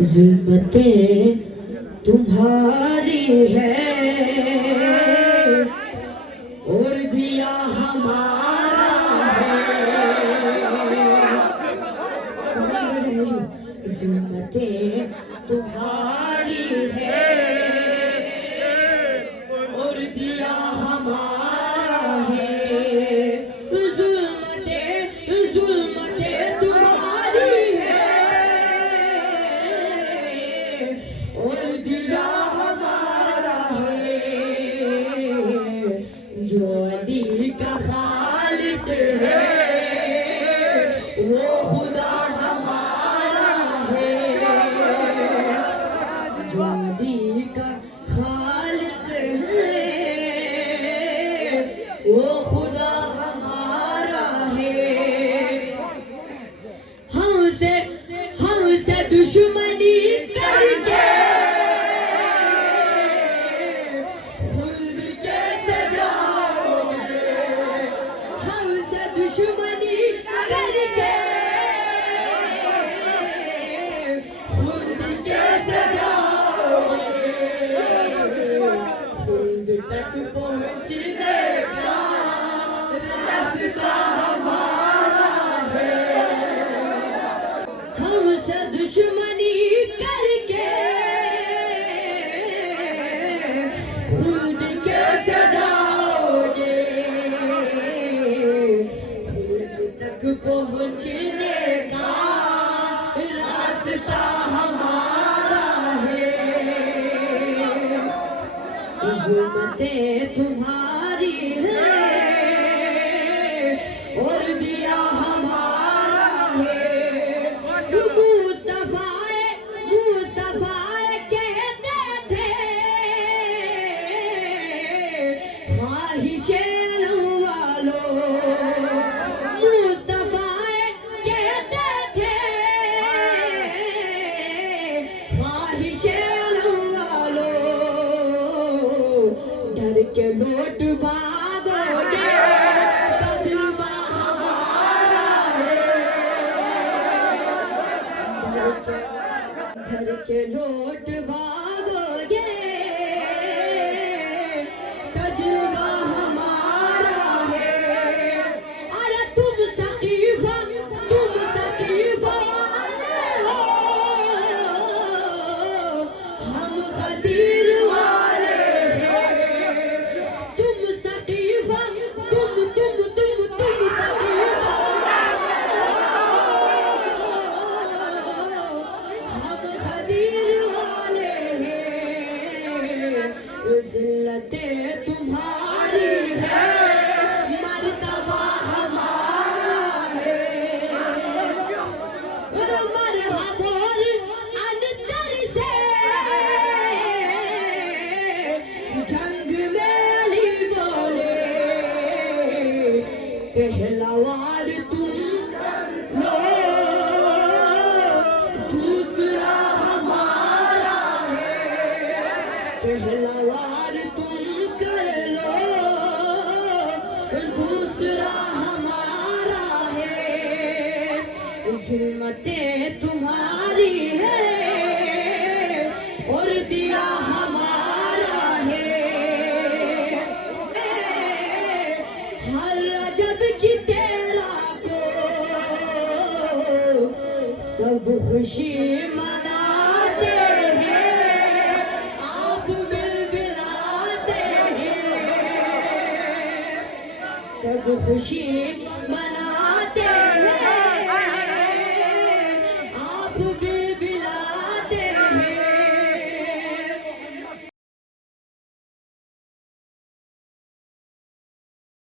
जुल्मतें तुम्हारी है और दिया हमारा है। जुल्मतें तुम्हारी है और दिया हमारा है। जुल्मतें तुम्हारी है और दिया हमारा है। जो दिल का खालिक है वो खुदा हमारा है। जो दिल का खालिक है वो खुदा हमारा है। हमसे दुश्मनी करके खुद कैसे जाओगे। हमसे दुश्मनी करके खुद कैसे जाओगे। खुद तक पहुँचने का रास्ता हमारा है। हमसे दुश्मनी करके खुद कैसे जाओगे। खुद तक पहुँचने का रास्ता हमारा है। जुल्मतें तुम्हारी है और दिया हमारा है। मुस्तफा कहते थे ख्वाहिशे वालों। मुस्तफा कहते थे ख्वाहिशे वालों। डर के लौट भागोगे तजुर्बा हमारा है। घर के लौट भागोगे तजुर्बा हमारा है। अरे तुम सकीफा वाले हो हम गदीर वाले हैं। तुम सकीफा तुम सकीफा हम गदीर वाले हैं। जिल्लतें तुम्हारी है मर्तबा हमारा है। मरहबा अंतर से जंग में अली बोले पहला वार तुम लो दूसरा हमारा है। पहला वार तुम कर लो दूसरा हमारा है। जुल्मतें तुम्हारी है और दिया हमारा है। हर रजब की तेरा को सब खुशी मनाते हैं। आप बिलबिलाते हैं सब खुशी